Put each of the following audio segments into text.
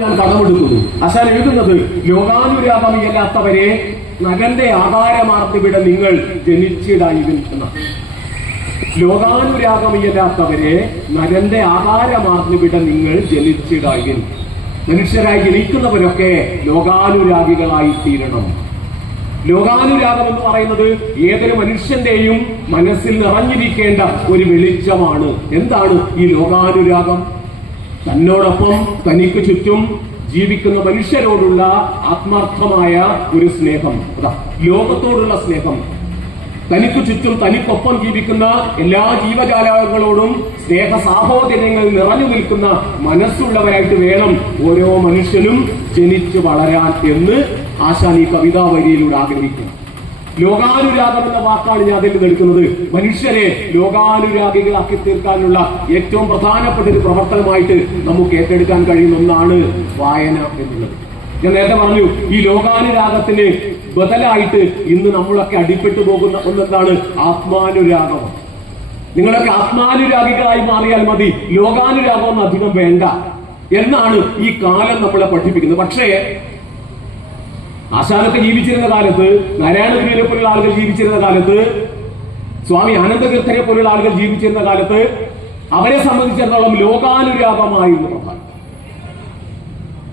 കടമെടുക്കുന്നു. അശാൻ എഴുതുന്നത് ലോകാനുരാപമിയല്ലാത്തവരെ നഗന്റെ ആധാരമാർത്തിവിടെ നിങ്ങൾ ജനിച്ചിടായിരുന്നു എന്നാണ്. നഗന്റെ നരന്റെ നിങ്ങൾ ജനിച്ചിടായി മനുഷ്യരായി ജനിക്കുന്നവരൊക്കെ ലോകാനുരാഗികളായി തീരണം ലോകാനുരാഗം എന്ന് പറയുന്നത് ഏതൊരു മനുഷ്യന്റെയും മനസ്സിൽ നിറഞ്ഞിരിക്കേണ്ട ഒരു വെളിച്ചമാണ്. എന്താണ് ഈ ലോകാനുരാഗം? തന്നോടൊപ്പം തനിക്ക് ചുറ്റും ജീവിക്കുന്ന മനുഷ്യരോടുള്ള ആത്മാർത്ഥമായ ഒരു സ്നേഹം. ലോകത്തോടുള്ള സ്നേഹം. തനിക്ക് ചുറ്റും തനിക്കൊപ്പം ജീവിക്കുന്ന എല്ലാ ജീവജാലങ്ങളോടും സ്നേഹ സാഹോദര്യങ്ങൾ നിറഞ്ഞു നിൽക്കുന്ന മനസ്സുള്ളവരായിട്ട് വേണം ഓരോ മനുഷ്യനും ജനിച്ചു വളരാൻ എന്ന് ആശാൻ ഈ കവിതാ വരിയിലൂടെ ആഗ്രഹിക്കുന്നു. ലോകാനുരാഗം എന്ന വാക്കാണ് ഞാൻ അതിൽ നിൽക്കുന്നത് മനുഷ്യരെ ലോകാനുരാഗികളാക്കി തീർക്കാനുള്ള ഏറ്റവും പ്രധാനപ്പെട്ട ഒരു പ്രവർത്തനമായിട്ട് നമുക്ക് ഏറ്റെടുക്കാൻ കഴിയുന്ന ഒന്നാണ് വായന എന്നുള്ളത്. ഞാൻ നേരത്തെ പറഞ്ഞു ഈ ലോകാനുരാഗത്തിന് ബദലായിട്ട് ഇന്ന് നമ്മളൊക്കെ അടിപ്പെട്ടു പോകുന്ന ഒന്നെന്താണ്? ആത്മാനുരാഗം. നിങ്ങളൊക്കെ ആത്മാനുരാഗികളായി മാറിയാൽ മതി. ലോകാനുരാഗം അധികം വേണ്ട. എന്നാണ് ഈ കാലം നമ്മളെ പഠിപ്പിക്കുന്നത്. പക്ഷേ ആശാനൊക്കെ ജീവിച്ചിരുന്ന കാലത്ത് നാരായണഗുരുവിനെ പോലുള്ള ആളുകൾ ജീവിച്ചിരുന്ന കാലത്ത് സ്വാമി ആനന്ദതീർത്ഥനെ പോലുള്ള ആളുകൾ ജീവിച്ചിരുന്ന കാലത്ത് അവരെ സംബന്ധിച്ചിടത്തോളം ലോകാനുരാഗമായിരുന്നു പ്രധാനം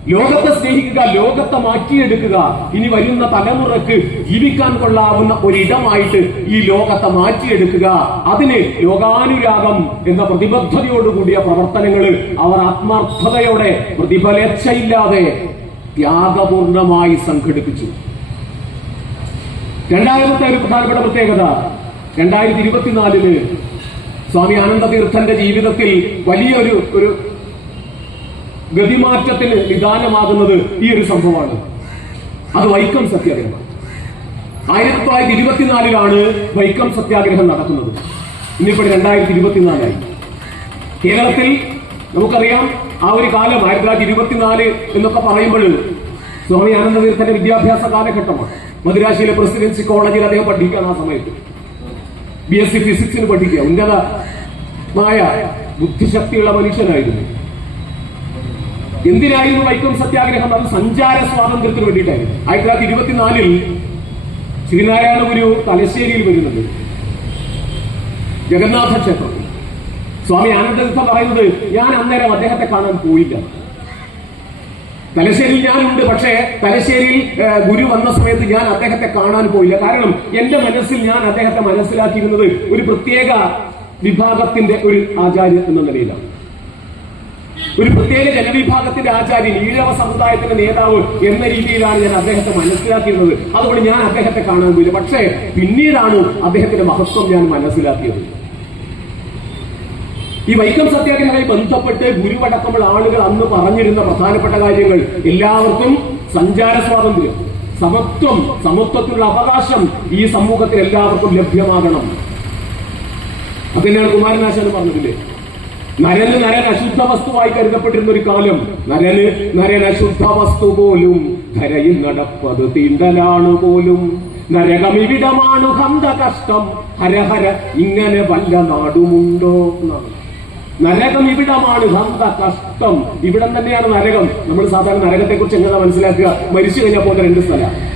ലോകത്തെ സ്നേഹിക്കുക ലോകത്തെ മാറ്റിയെടുക്കുക ഇനി വരുന്ന തലമുറയ്ക്ക് ജീവിക്കാൻ കൊള്ളാവുന്ന ഒരിടമായിട്ട് ഈ ലോകത്തെ മാറ്റിയെടുക്കുക. അതിന് ലോകാനുരാഗം എന്ന പ്രതിബദ്ധതയോടുകൂടിയ പ്രവർത്തനങ്ങൾ അവർ ആത്മാർത്ഥതയോടെ പ്രതിഫലേച്ഛയില്ലാതെ ത്യാഗപൂർണമായി സംഘടിപ്പിച്ചു. രണ്ടായിരത്തെ ഒരു പ്രധാനപ്പെട്ട പ്രത്യേകത രണ്ടായിരത്തി ഇരുപത്തിനാലിൽ സ്വാമി ആനന്ദതീർത്ഥന്റെ ജീവിതത്തിൽ വലിയൊരു ഒരു ഗതിമാറ്റത്തിന് നിദാനമാകുന്നത് ഈ ഒരു സംഭവമാണ്. അത് വൈക്കം സത്യാഗ്രഹമാണ് ആയിരത്തി തൊള്ളായിരത്തി ഇരുപത്തിനാലിലാണ് വൈക്കം സത്യാഗ്രഹം നടക്കുന്നത്. ഇന്നിപ്പോൾ രണ്ടായിരത്തി ഇരുപത്തിനാലായി കേരളത്തിൽ നമുക്കറിയാം ആ ഒരു കാലം ആയിരത്തി തൊള്ളായിരത്തി ഇരുപത്തിനാല് എന്നൊക്കെ പറയുമ്പോൾ സ്വാമി ആനന്ദതീർത്ഥന്റെ വിദ്യാഭ്യാസ കാലഘട്ടമാണ്. മദുരാശിയിലെ പ്രസിഡൻസി കോളേജിൽ അദ്ദേഹം പഠിക്കാൻ ആ സമയത്ത്. ബി എസ് സി ഫിസിക്സിന് പഠിക്കുക. ഉന്നതമായ ബുദ്ധിശക്തിയുള്ള മനുഷ്യനായിരുന്നു. എന്തിനായിരുന്നു വൈക്കം സത്യാഗ്രഹം? അത് സഞ്ചാര സ്വാതന്ത്ര്യത്തിന് വേണ്ടിയിട്ടായിരുന്നു. ആയിരത്തി തൊള്ളായിരത്തി ഇരുപത്തിനാലിൽ ശ്രീനാരായണ ഗുരു തലശ്ശേരിയിൽ വരുന്നത്. ജഗന്നാഥ ക്ഷേത്രത്തിൽ സ്വാമി ആനന്ദതീർത്ഥ പറയുന്നത് ഞാൻ അന്നേരം അദ്ദേഹത്തെ കാണാൻ പോയില്ല. തലശ്ശേരിയിൽ ഞാനുണ്ട് പക്ഷേ തലശ്ശേരിയിൽ ഗുരു വന്ന സമയത്ത് ഞാൻ അദ്ദേഹത്തെ കാണാൻ പോയില്ല. കാരണം എന്റെ മനസ്സിൽ ഞാൻ അദ്ദേഹത്തെ മനസ്സിലാക്കിയിരുന്നത് ഒരു പ്രത്യേക വിഭാഗത്തിന്റെ ഒരു ആചാര്യ എന്ന നിലയിലാണ്. ഒരു പ്രത്യേക ജനവിഭാഗത്തിന്റെ ആചാര്യൻ ഈഴവ സമുദായത്തിന്റെ നേതാവ് എന്ന രീതിയിലാണ് ഞാൻ അദ്ദേഹത്തെ മനസ്സിലാക്കിയിരുന്നത്. അതുകൊണ്ട് ഞാൻ അദ്ദേഹത്തെ കാണാൻ പോയില്ല. പക്ഷേ പിന്നീടാണ് അദ്ദേഹത്തിന്റെ മഹത്വം ഞാൻ മനസ്സിലാക്കിയത്. ഈ വൈക്കം സത്യാഗ്രഹമായി ബന്ധപ്പെട്ട് ഗുരുവടക്കമുള്ള ആളുകൾ അന്ന് പറഞ്ഞിരുന്ന പ്രധാനപ്പെട്ട കാര്യങ്ങൾ എല്ലാവർക്കും സഞ്ചാര സ്വാതന്ത്ര്യം സമത്വം സമത്വത്തിനുള്ള അവകാശം ഈ സമൂഹത്തിൽ എല്ലാവർക്കും ലഭ്യമാകണം. അതിനാണ് കുമാരനാശാൻ പറഞ്ഞതില്ലേ നരന് നരൻ അശുദ്ധ വസ്തുവായി കരുതപ്പെട്ടിരുന്ന ഒരു കാലം നരന് നരൻ അശുദ്ധ വസ്തു പോലും ധരയിൽ നടപ്പത് തീണ്ടലാണ് പോലും. നരകമിവിടമാണ് ഹന്ത കഷ്ടം ഹരഹര ഇങ്ങനെ വല്ല നാടുമുണ്ടോ എന്നാണ്. നരകം ഇവിടമാണ് കഷ്ടം. ഇവിടം തന്നെയാണ് നരകം. നമ്മൾ സാധാരണ നരകത്തെ കുറിച്ച് എങ്ങനെ മനസ്സിലാക്കുക? മരിച്ചു കഴിഞ്ഞാൽ പോകുന്ന രണ്ട് സ്ഥലം.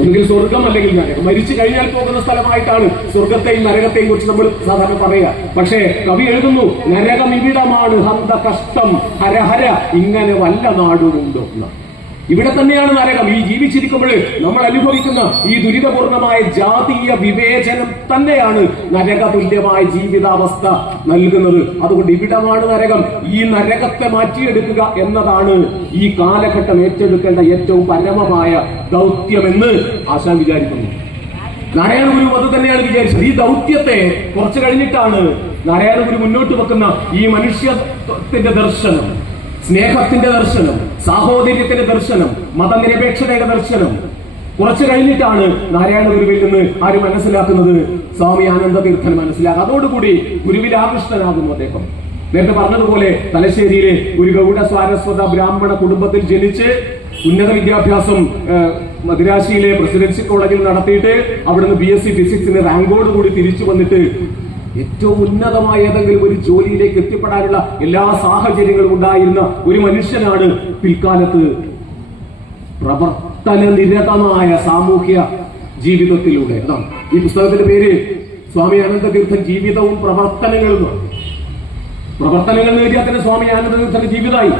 ഒന്നുകിൽ സ്വർഗം അല്ലെങ്കിൽ നരകം. മരിച്ചു കഴിഞ്ഞാൽ പോകുന്ന സ്ഥലമായിട്ടാണ് സ്വർഗത്തെയും നരകത്തെയും കുറിച്ച് നമ്മൾ സാധാരണ പറയുക. പക്ഷേ കവി എഴുതുന്നു നരകം ഇവിടമാണ് ഹന്ത കഷ്ടം ഹരഹര ഇങ്ങനെ വല്ല നാടുമുണ്ടോ ഇവിടെ തന്നെയാണ് നരകം ഈ ജീവിച്ചിരിക്കുമ്പോൾ നമ്മൾ അനുഭവിക്കുന്ന ഈ ദുരിതപൂർണമായ ജാതീയ വിവേചനം തന്നെയാണ് നരകതുല്യമായ ജീവിതാവസ്ഥ നൽകുന്നത്. അതുകൊണ്ട് ഇവിടമാണ് നരകം. ഈ നരകത്തെ മാറ്റിയെടുക്കുക എന്നതാണ് ഈ കാലഘട്ടം ഏറ്റെടുക്കേണ്ട ഏറ്റവും പരമമായ ദൗത്യമെന്ന് ആശാൻ വിചാരിക്കുന്നു. നാരായണ ഗുരു അത് തന്നെയാണ് വിചാരിച്ചത്. ഈ ദൗത്യത്തെ കുറച്ചു കഴിഞ്ഞിട്ടാണ് നാരായണ ഗുരു മുന്നോട്ട് വെക്കുന്ന ഈ മനുഷ്യത്തിന്റെ ദർശനം. സ്നേഹത്തിന്റെ ദർശനം സാഹോദര്യത്തിന്റെ ദർശനം മതനിരപേക്ഷതയുടെ ദർശനം. കുറച്ചു കഴിഞ്ഞിട്ടാണ് നാരായണ ഗുരുവിൽ നിന്ന് ആര് മനസ്സിലാക്കുന്നത്? സ്വാമി ആനന്ദ തീർത്ഥൻ മനസ്സിലാക്കുക. അതോടുകൂടി ഗുരുവിൽ ആകൃഷ്ടനാകുന്നു അദ്ദേഹം. നേരത്തെ പറഞ്ഞതുപോലെ തലശ്ശേരിയിലെ ഒരു ഗൗഡ സ്വാരസ്വത ബ്രാഹ്മണ കുടുംബത്തിൽ ജനിച്ച് ഉന്നത വിദ്യാഭ്യാസം മദിരാശിയിലെ പ്രസിഡൻസി കോളേജിൽ നടത്തിയിട്ട് അവിടുന്ന് ബി എസ് സി ഫിസിക്സിന് റാങ്കോട് കൂടി തിരിച്ചു വന്നിട്ട് ഏറ്റവും ഉന്നതമായ ഏതെങ്കിലും ഒരു ജോലിയിലേക്ക് എത്തിപ്പെടാനുള്ള എല്ലാ സാഹചര്യങ്ങളും ഉണ്ടായിരുന്ന ഒരു മനുഷ്യനാണ് പിൽക്കാലത്ത് പ്രവർത്തന നിരതമായ സാമൂഹ്യ ജീവിതത്തിലൂടെ. അതാണ് ഈ പുസ്തകത്തിന്റെ പേര്. സ്വാമി അനന്തതീർത്ഥൻ ജീവിതവും പ്രവർത്തനങ്ങളും. പ്രവർത്തനങ്ങൾ നേടിയാൽ തന്നെ സ്വാമി അനന്തതീർത്ഥൻ ജീവിതമായി.